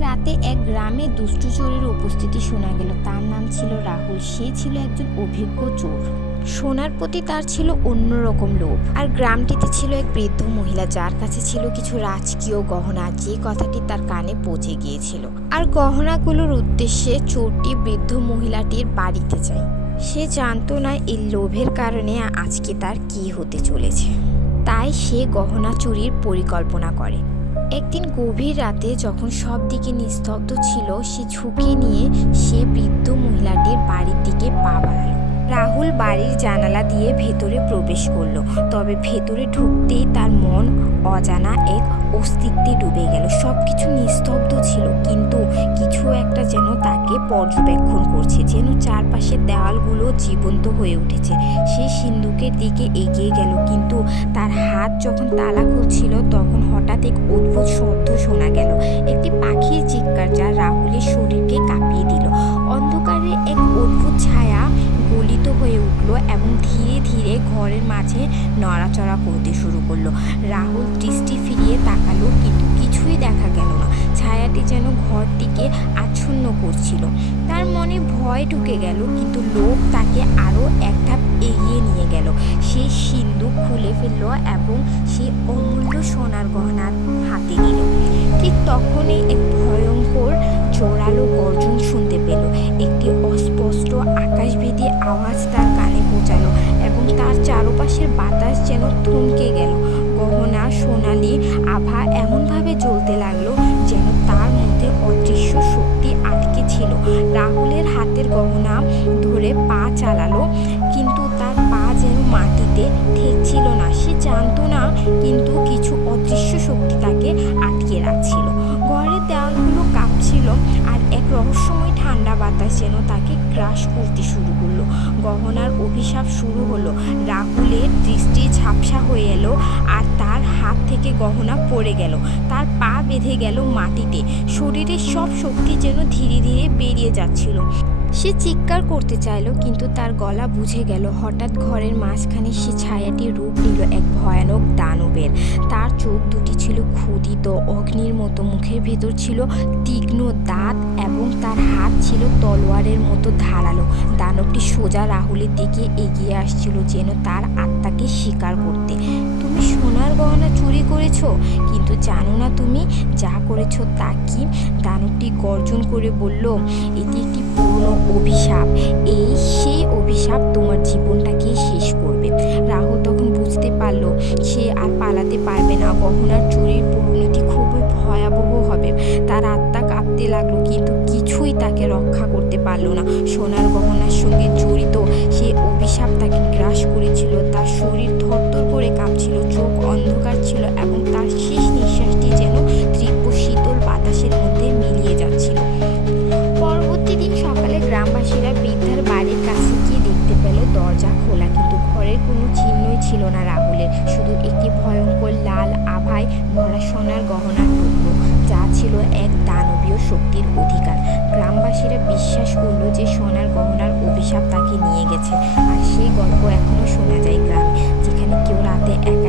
রাতে এক গ্রামে দুষ্টু চোরের উপস্থিতি শোনা গেল। তার নাম ছিল রাহুল। সে ছিল একজন অভিজ্ঞ চোর। সোনার প্রতি তার ছিল অন্যরকম লোভ। আর গ্রামটিতে ছিল এক বৃদ্ধ মহিলা, যার কাছে ছিল কিছু রাজকীয় গহনা। যে কথাটি তার কানে পৌঁছে গিয়েছিল। আর গহনাগুলোর উদ্দেশ্যে চোরটি বৃদ্ধ মহিলাটির বাড়িতে যায়। সে জানতো না এই লোভের কারণে আজকে তার কি হতে চলেছে। তাই সে গহনা চুরির পরিকল্পনা করে। একদিন গভীর রাতে যখন সব দিকে নিস্তব্ধ ছিল, সে ঝুঁকি নিয়ে সে বৃদ্ধ মহিলাটির বাড়ির দিকে পা বাড়াল। রাহুল বাড়ির জানালা দিয়ে ভেতরে প্রবেশ করল। তবে ভেতরে ঢুকতেই তার মন অজানা এক অস্তিত্বে ডুবে গেল। সব কিছু নিস্তব্ধ ছিল, কিন্তু কিছু একটা যেন তাকে পর্যবেক্ষণ করছে, যেন চারপাশের দেওয়ালগুলো জীবন্ত হয়ে উঠেছে। সে সিন্ধুকের দিকে এগিয়ে গেল, কিন্তু তার হাত যখন তালা খুলছিল, তখন হঠাৎ এক অদ্ভুত শব্দ শোনা গেল। একটি পাখির চিৎকার যা রাহুলের শরীরকে কাঁপিয়ে উঠল এবং ধীরে ধীরে ঘরের মাঝে নড়াচড়া করতে শুরু করল। রাহুল দৃষ্টি ফিরিয়ে তাকালো, কিন্তু কিছুই দেখা গেল না। ছায়াটি যেন ঘরটিকে আচ্ছন্ন করছিল। তার মনে ভয় ঢুকে গেল, কিন্তু লোক তাকে আরও এক ধাপ এগিয়ে নিয়ে গেল। সে সিন্দুক খুলে ফেলল এবং সে অমূল্য সোনার গহনা হাতে নিল। ঠিক তখনই এক যেন থমকে গেল। গহনা, সোনালি আভা এমনভাবে জ্বলতে লাগল যেন তার মধ্যে অদৃশ্য শক্তি আটকে ছিল। রাহুলের হাতের গহনা ধরে পা চালালো, কিন্তু তার পা যেন মাটিতে ঠেকছিল না। সে জানতো না, কিন্তু কিছু অদৃশ্য শক্তি তাকে আটকে রাখছিল। ঘরের দেওয়ালগুলো কাঁপছিল আর এক রহস্যময় ঠান্ডা বাতাস যেন তাকে গ্রাস করতে গহনার অভিশাপ শুরু হলো। রাহুলের দৃষ্টি ঝাপসা হয়ে এলো আর তার হাত থেকে গহনা পড়ে গেল। তার পা বেঁধে গেল মাটিতে। শরীরের সব শক্তি যেন ধীরে ধীরে বেরিয়ে যাচ্ছিল। সে চিৎকার করতে চাইলো, কিন্তু তার গলা বুঝে গেল। হঠাৎ ঘরের মাঝখানে সে ছায়াটি রূপ নিল এক ভয়ানক দানবের। তার চোখ দুটি ছিল ক্ষুদিত। অগ্নির মতো মুখের ভেতর ছিল তীক্ষ্ণ দাঁত এবং তার হাত ছিল তলোয়ারের মতো ধারালো। দানবটি সোজা রাহুলের দিকে এগিয়ে আসছিল যেন তার আত্মাকে স্বীকার করতে। তুমি সোনার গহনা চুরি করেছ? কিন্তু জানো না তুমি যা করেছ তা কি? দানবটি গর্জন করে বলল, এটি একটি পুরনো অভিশাপ। এই সেই অভিশাপ তোমার জীবনটাকে শেষ করবে। রাহুল তখন বুঝতে পারল, সে আর পালাতে পারবে না। গহনার তার আত্মা কাঁপতে লাগল, কিন্তু কিছুই তাকে রক্ষা করতে পারল না। সোনার গহনার সঙ্গে জড়িত সে অভিশাপ তাকে গ্রাস করেছিল। তার শরীর থরথর করে কাঁপছিল, চোখ অন্ধকার ছিল এবং তার শেষ নিঃশ্বাসটি যেন তীব্র শীতল বাতাসের মধ্যে মিলিয়ে যাচ্ছিল। পরবর্তী দিন সকালে গ্রামবাসীরা বৃদ্ধার বাড়ির কাছে গিয়ে দেখতে পেল, দরজা খোলা, কিন্তু ঘরের কোনো চিহ্নই ছিল না রাহুলের। শুধু একটি ভয়ঙ্কর লাল আভায় ভরা সোনার গহনার শক্তির অধিকার। গ্রামবাসীরা বিশ্বাস করল যে সোনার গহনার অভিশাপ তাকে নিয়ে গেছে। আর সেই গল্প এখনও শোনা যায় গ্রামে, যেখানে কেউ রাতে একা